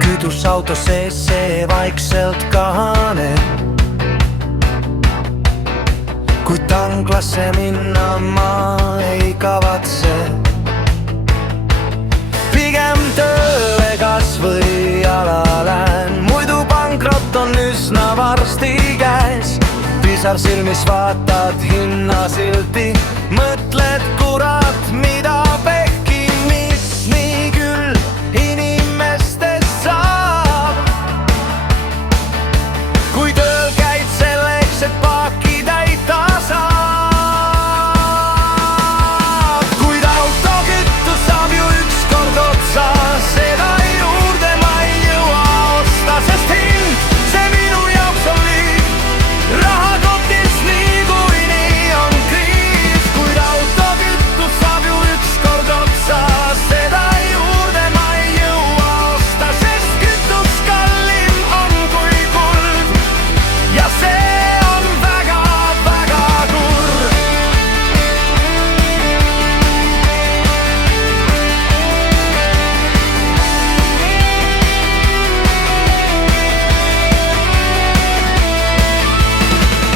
Kütus auto sees, see vaikselt kahaneb. Kui tanklasse minna ma ei kavatse, pigem tööle kas või jala lähen, muidu pankrot on üsna varsti käes. Pisar silmis vaatad hinnasilti, mõtled kurat, mida pehki, mis nii küll inimestest saab. Kui tööl käid selleks, et paaki täita saab, kuid autokütus saab ju ükskord otsa, seda juurde ma ei jõua osta, sest hind, see minu jaoks on liig. Rahakotis niikuinii on kriis, kuid autokütus saab ju ükskord otsa, seda juurde ma ei jõua osta, sest kütus kallim on kui kuld ja see on väga-väga kurb.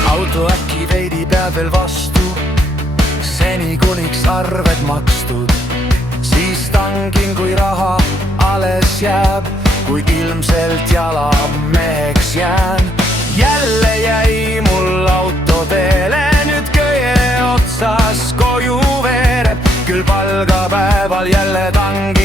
Auto äkki veidi peab veel vastu, seni kuniks arved makstud. Siis tangin, kui raha alles jääb, kuid ilmselt jalameheks jään. Jälle jäi mul auto teele, nüüd köie otsas koju veereb, küll palgapäeval jälle tang